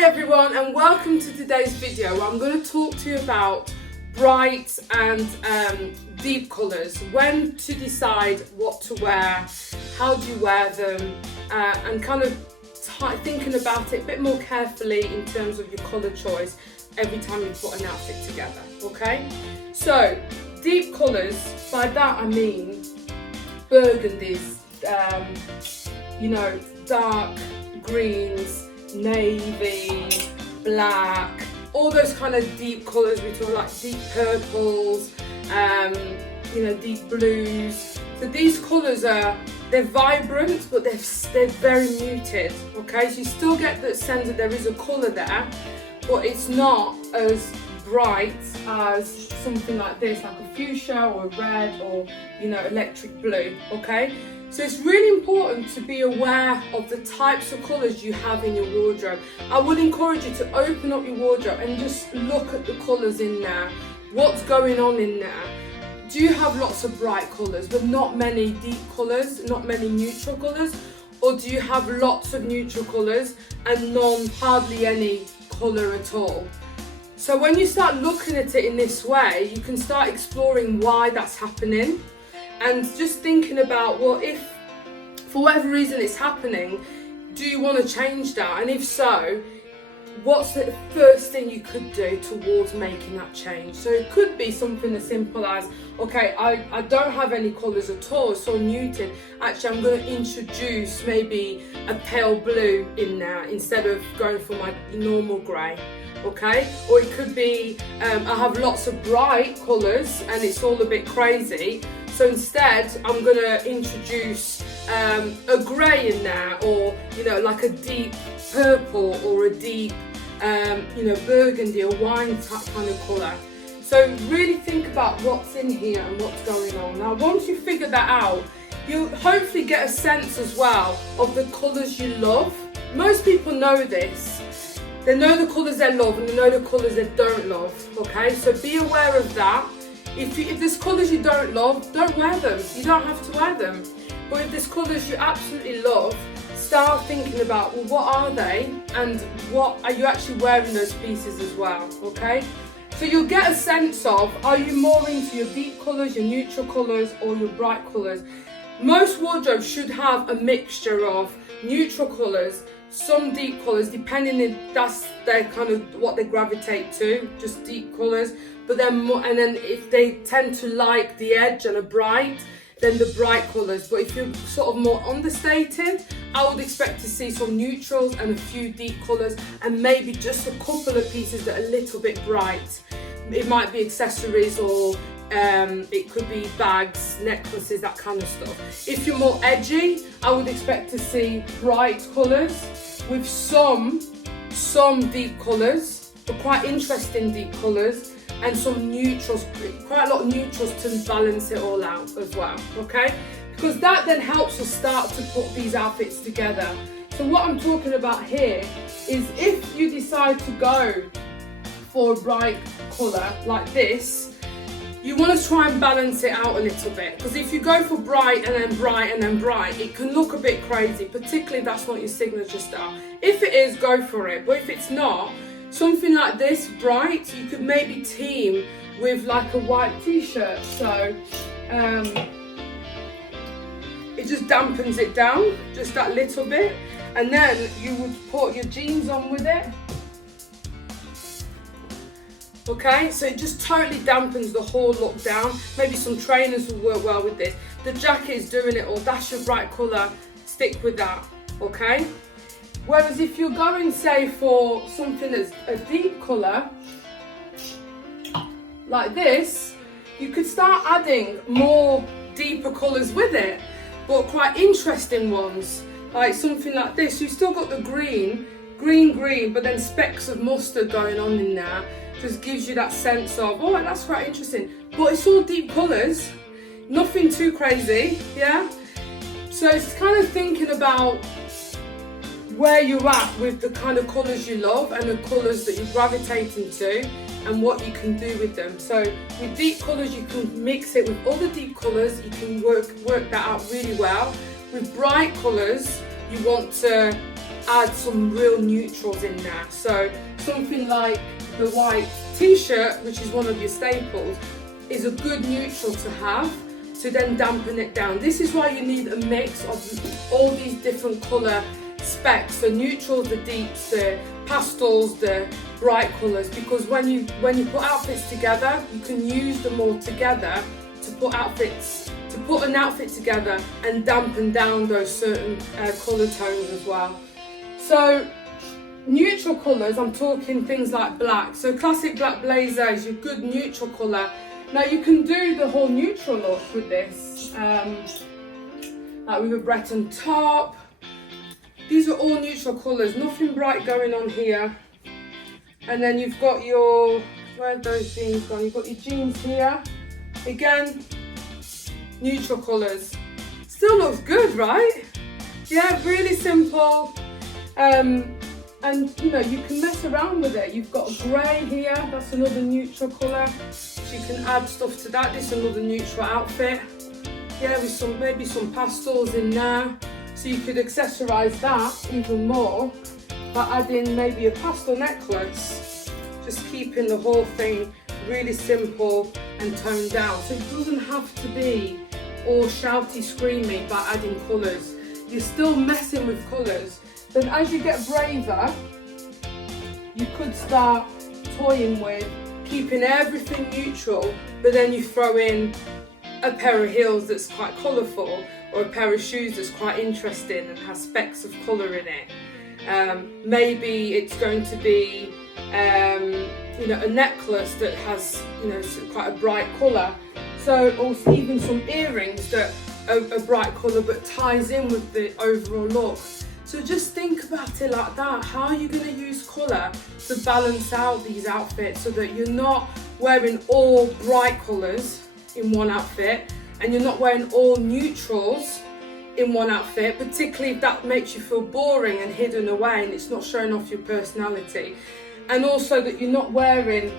Hi everyone, and welcome to today's video where I'm going to talk to you about bright and deep colours, when to decide what to wear, how do you wear them, and kind of thinking about it a bit more carefully in terms of your colour choice every time you put an outfit together, okay? So, deep colours, by that I mean burgundies, dark greens, navy, black, all those kind of deep colours. We talk like deep purples, deep blues. So these colours they're vibrant, but they're very muted. Okay, so you still get the sense that there is a colour there, but it's not as bright as something like this, like a fuchsia or a red or electric blue. Okay. So it's really important to be aware of the types of colours you have in your wardrobe. I would encourage you to open up your wardrobe and just look at the colours in there. What's going on in there? Do you have lots of bright colours but not many deep colours, not many neutral colours? Or do you have lots of neutral colours and hardly any colour at all? So when you start looking at it in this way, you can start exploring why that's happening. And just thinking about, well, if for whatever reason it's happening, do you want to change that? And if so, what's the first thing you could do towards making that change? So it could be something as simple as, okay, I don't have any colours at all, it's so muted. Actually, I'm going to introduce maybe a pale blue in there instead of going for my normal grey. Okay, or it could be I have lots of bright colours and it's all a bit crazy. So instead, I'm going to introduce a grey in there, or like a deep purple or a deep burgundy or wine type kind of colour. So really think about what's in here and what's going on. Now, once you figure that out, you'll hopefully get a sense as well of the colours you love. Most people know this. They know the colours they love and they know the colours they don't love. Okay, so be aware of that. If there's colours you don't love, don't wear them. You don't have to wear them. But if there's colours you absolutely love, start thinking about, well, what are they? And what are you actually wearing those pieces as well, okay? So you'll get a sense of, are you more into your deep colours, your neutral colours, or your bright colours? Most wardrobes should have a mixture of neutral colours, some deep colours, depending if that's their kind of what they gravitate to, just deep colours. But then more, and then if they tend to like the edge and a bright, then the bright colours. But if you're sort of more understated, I would expect to see some neutrals and a few deep colours, and maybe just a couple of pieces that are a little bit bright. It might be accessories, or it could be bags, necklaces, that kind of stuff. If you're more edgy, I would expect to see bright colours with some deep colours, but quite interesting deep colours, and some neutrals, quite a lot of neutrals to balance it all out as well, okay? Because that then helps us start to put these outfits together. So what I'm talking about here is, if you decide to go for a bright colour like this, you want to try and balance it out a little bit, because if you go for bright and then bright and then bright, it can look a bit crazy, particularly if that's not your signature style. If it is, go for it, but if it's not, something like this, bright, you could maybe team with like a white t-shirt, so it just dampens it down just that little bit, and then you would put your jeans on with it. Okay, so it just totally dampens the whole look down. Maybe some trainers will work well with this. The jacket is doing it all. That's your bright colour. Stick with that, okay? Whereas if you're going, say, for something that's a deep colour, like this, you could start adding more deeper colours with it, but quite interesting ones. Like something like this. You've still got the green, but then specks of mustard going on in there. Just gives you that sense of, oh, that's quite interesting. But it's all deep colours, nothing too crazy, yeah? So it's kind of thinking about where you're at with the kind of colours you love and the colours that you're gravitating to and what you can do with them. So with deep colours, you can mix it with other deep colours, you can work that out really well. With bright colours, you want to add some real neutrals in there. So something like the white t-shirt, which is one of your staples, is a good neutral to have to then dampen it down. This is why you need a mix of all these different colour specs, the neutrals, the deeps, the pastels, the bright colours, because when you put outfits together, you can use them all together to put an outfit together and dampen down those certain colour tones as well. So neutral colours, I'm talking things like black. So classic black blazer is your good neutral colour. Now you can do the whole neutral look with this, like with a Breton top. These are all neutral colours, nothing bright going on here. And then you've got your, where are those jeans gone? You've got your jeans here. Again, neutral colours. Still looks good, right? Yeah, really simple. And you know, you can mess around with it. You've got grey here, that's another neutral colour. So you can add stuff to that. This is another neutral outfit. Yeah, with maybe some pastels in there. So you could accessorise that even more by adding maybe a pastel necklace. Just keeping the whole thing really simple and toned down. So it doesn't have to be all shouty, screamy by adding colours. You're still messing with colours. Then as you get braver, you could start toying with keeping everything neutral, but then you throw in a pair of heels that's quite colourful, or a pair of shoes that's quite interesting and has specks of colour in it. Maybe it's going to be you know, a necklace that has, you know, quite a bright colour. So, or even some earrings that are a bright colour but ties in with the overall look. So just think about it like that. How are you going to use colour to balance out these outfits so that you're not wearing all bright colours in one outfit and you're not wearing all neutrals in one outfit, particularly if that makes you feel boring and hidden away and it's not showing off your personality. And also that you're not wearing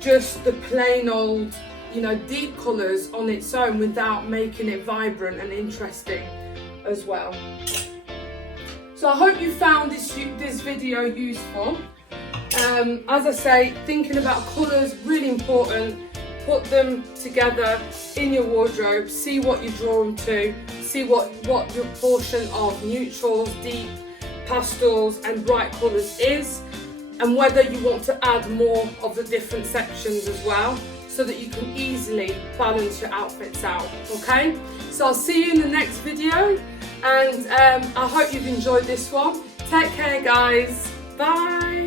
just the plain old, you know, deep colours on its own without making it vibrant and interesting as well. So I hope you found this video useful. As I say, thinking about colours, really important. Put them together in your wardrobe, see what you're drawn to, see what your portion of neutrals, deep, pastels and bright colours is, and whether you want to add more of the different sections as well, so that you can easily balance your outfits out, okay? So I'll see you in the next video, and I hope you've enjoyed this one. Take care, guys. Bye.